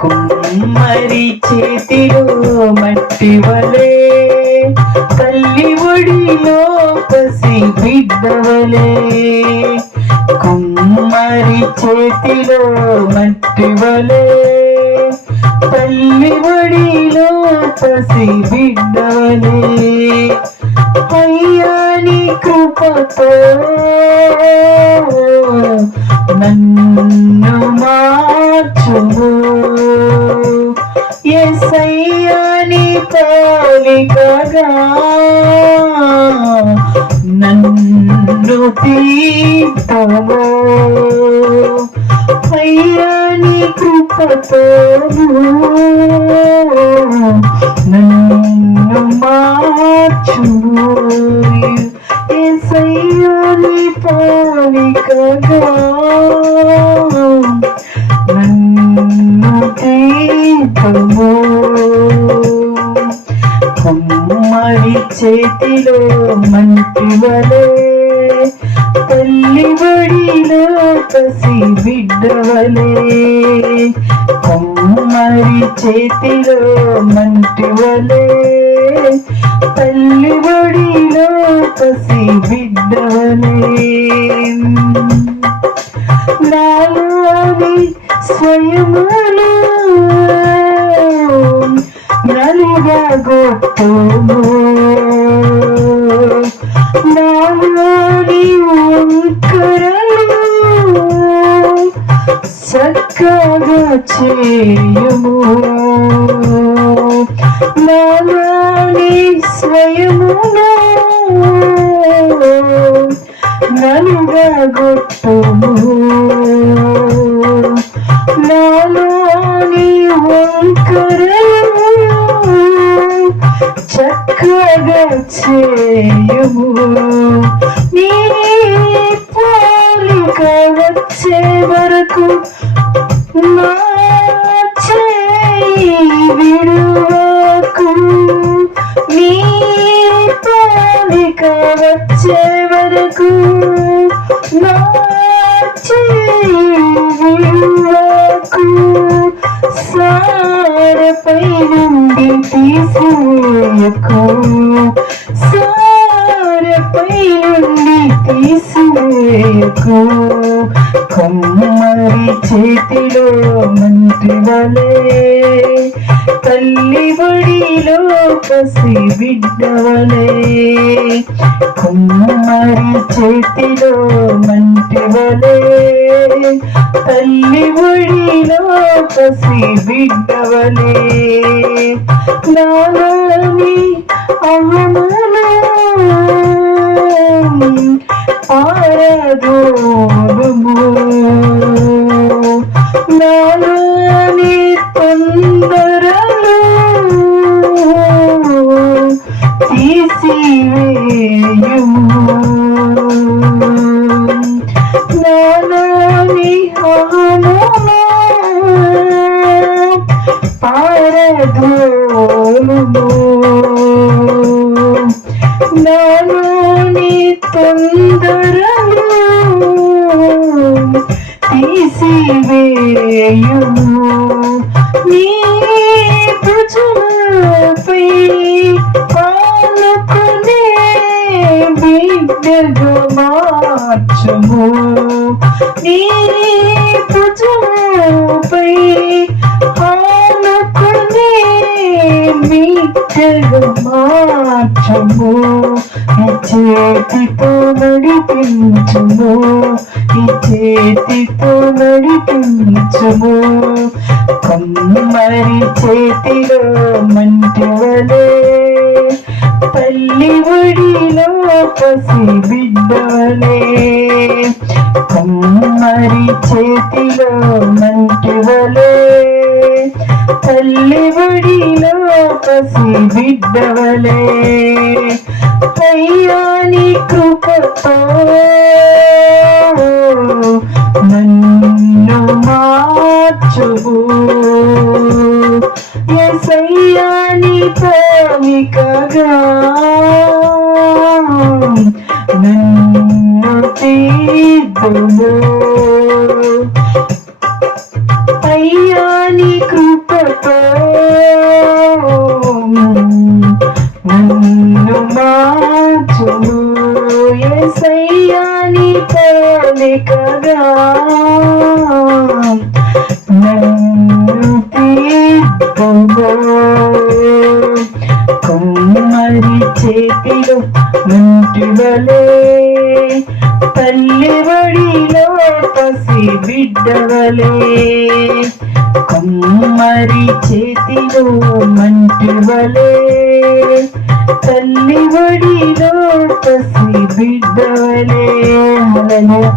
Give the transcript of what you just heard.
కుమ్మరి చేతిలో మట్టి వలే తల్లి ఒడిలో పసి బిడ్డవలే. కుమ్మరి చేతిలో మట్టి వలే తల్లి ఒడిలో పసి బిడ్డవలే. అయ్యాని కృపతో నన్ను మార్చుము ఎసయ్యాని నీ నన్ను తీర్చము అయ్యాని కృపతో నన్ను మార్చుము. ఎసయ్యాని నీ చేతిలో మంటి వలే తల్లి బడిలో పసి బిడ్డవలే. కుమ్మరి చేతిలో మంటి వలే తల్లి బడిలో పసి బిడ్డవలే. నాలోని స్వయములు నలుగా గొప్ప చక్కగా చేయుము నాలోని స్వయమును నలుగా గొప్పము నాలోని వంకరలు చక్కగా చేయుము నాకు నా చేయి విడువకు నీ పోలిక వచ్చే వరకు నా సారపై నుండి తీసివేయకు పై నుండి తీసివేయకు కమ్మరి చేతిలో మంత్రి వలే. తల్లి బడిలో పసి బిడ్డవలే కుమ్మరి చేతిలో మంటి వలే. తల్లి బడిలో పసి బిడ్డవలే నాలని నాలోని అహమను ఆరదోడుము నాలోని తొందరలు తీసివేయుము నాలోని హనుము పారదోలుము నాలోని తొందరలు తీసివేయుము. నీ భుజముపై పాలకునే బిడ్డగా మార్చము. నీ భుజముపై పాలకునే బిడ్డగా మార్చము? చేతితో నడిపించము. నీ చేతితో నడిపించము. కమ్మరి చేతిలో మంటి వలే తల్లి ఒడిలో పసి బిడ్డవలే కమ్మరి చేతిలో మంటి వలే తల్లి బడిలో పసి బిడ్డవలే. అయ్యా కృపతో నన్ను మార్చువు ఎసయ్యాని ప్రేమికగా. నన్ను తీర్చుము తీయని పోలికగా నన్ను తీర్పుమో కొమ్మరి చేతిలో మంటివలే తల్లి వడిలో పసి బిడ్డవలే. కొమ్మరి చేతిలో మంటివలే తల్లి వడిలో పసి బిడ్డవలే హల్లెలూయా